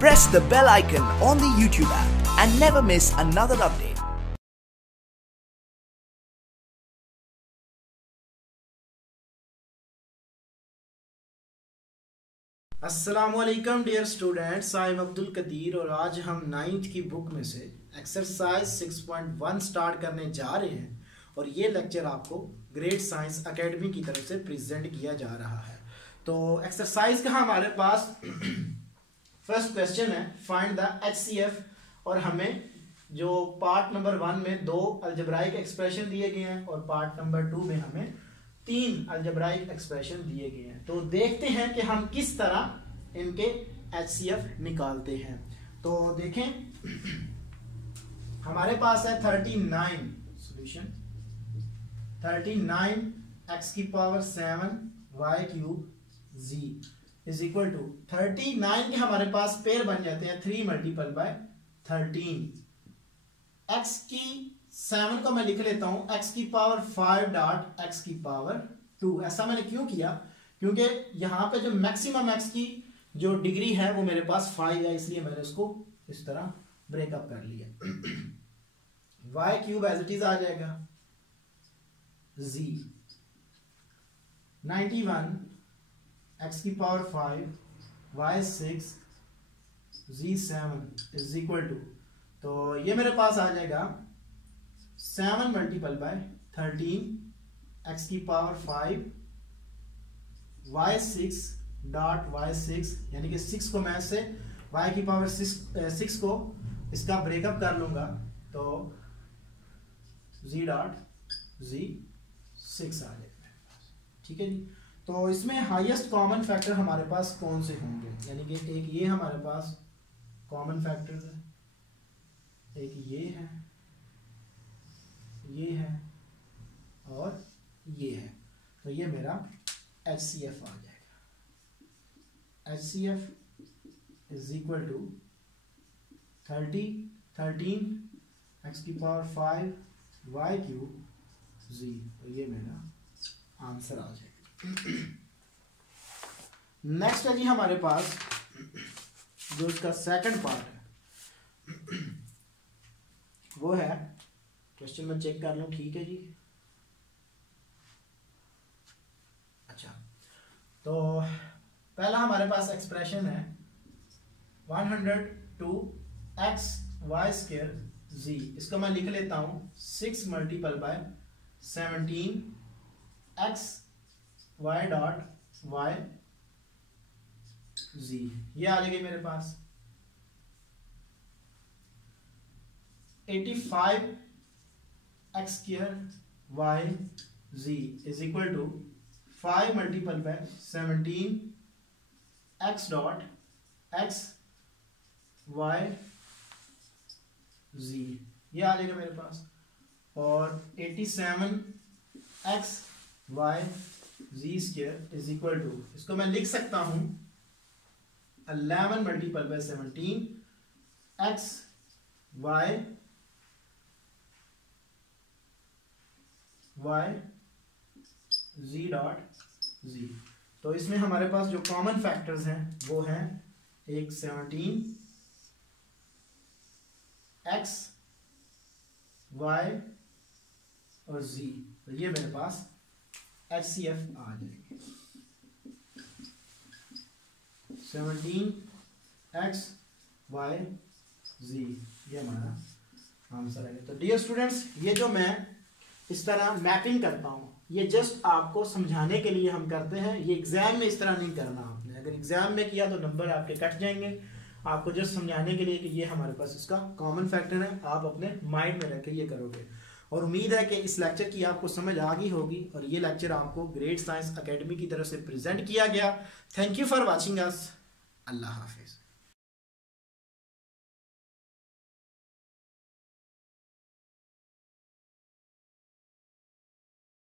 Press the bell icon on the YouTube app and never miss another update. अस्सलामुअलैकुम dear students, I am Abdul Qadir और आज हम 9th की book में से एक्सरसाइज 6.1 स्टार्ट करने जा रहे हैं और ये लेक्चर आपको ग्रेट साइंस एकेडमी की तरफ से प्रेजेंट किया जा रहा है। तो एक्सरसाइज का हमारे पास फर्स्ट क्वेश्चन है, फाइंड द HCF और हमें जो पार्ट नंबर 1 में 2 अलजेब्राइक एक्सप्रेशन दिए गए हैं और पार्ट नंबर 2 में हमें 3 अलजेब्राइक एक्सप्रेशन दिए गए हैं। तो देखते हैं कि हम किस तरह इनके HCF निकालते हैं। तो देखें, हमारे पास है 39 सॉल्यूशन 39 x की power 7 y cube z is equal to 39 के हमारे पास पेयर बन जाते हैं 3 मल्टीपल बाय 13। x की 7 को मैं लिख लेता हूं x की पावर 5 डॉट x की पावर 2। ऐसा मैंने क्यों किया? क्योंकि यहां पे जो मैक्सिमम x की जो डिग्री है वो मेरे पास 5 है, इसलिए मैंने उसको इस तरह ब्रेकअप कर लिया। y cube as it is आ जाएगा z 91 x की power 5 y 6 z 7 is equal to, तो ये मेरे पास आ जाएगा 7 मल्टीपल बाय 13 x की पावर 5 y 6 डॉट y 6, यानी कि 6 को मैं से y की पावर 6 को इसका ब्रेकअप कर लूंगा तो z डॉट z 6 आ जाएगा। ठीक है जी। तो इसमें हाईएस्ट कॉमन फैक्टर हमारे पास कौन से होंगे, यानी कि एक ये हमारे पास कॉमन फैक्टर्स है, एक ये है और ये है। तो ये मेरा HCF आ जाएगा। HCF is equal to 13 x की पावर 5 y क्यूब z। तो ये मेरा आंसर आ जाएगा। नेक्स्ट है जी हमारे पास जो इसका सेकंड पार्ट है वो है, क्वेश्चन में चेक कर लो। ठीक है जी। अच्छा, तो पहला हमारे पास एक्सप्रेशन है 102 x y स्क्वायर z। इसको मैं लिख लेता हूं 6 multiple by 17 x y dot y z। ये आ जाएगी मेरे पास 85 x square y z is equal to 5 multiple by 17 x dot x y z। ये आ जाएगा मेरे पास। और 87 x y z square is equal to, इसको मैं लिख सकता हूं 11 multiple by 17 x y z dot z। तो इसमें हमारे पास जो कॉमन फैक्टर्स हैं वो हैं एक 17 x y और z। तो ये मेरे पास HCF आ जाएगी 17 x y z। ये हमारा आंसर है। तो डियर स्टूडेंट्स, ये जो मैं इस तरह मैपिंग करता हूँ ये जस्ट आपको समझाने के लिए हम करते हैं। ये एग्जाम में इस तरह नहीं करना आपने। अगर एग्जाम में किया तो नंबर आपके कट जाएंगे। आपको जस्ट समझाने के लिए कि ये हमारे पास इसका कॉमन फैक्टर है, आप अपने माइंड में रख के ये करोगे। और उम्मीद है कि इस लेक्चर की आपको समझ आ गई होगी और ये लेक्चर आपको ग्रेट साइंस एकेडमी की तरफ से प्रेजेंट किया गया। Thank you for watching us. Allah Hafiz.